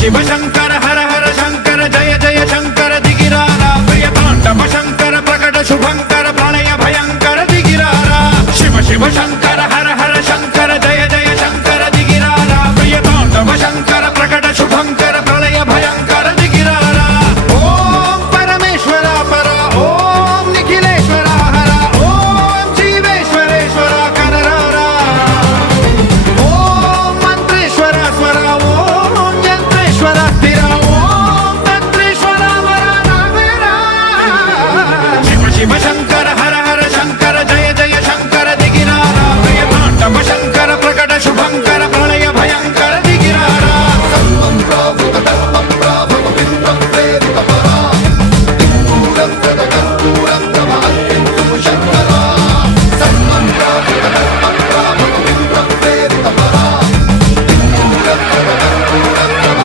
शिव शंकर हर हर शंकर जय जय शंकर दिगिरारा प्रिय तांडव शंकर प्रकट शुभंकर प्रणय भयंकर दिगिरारा शिव शिव शंकर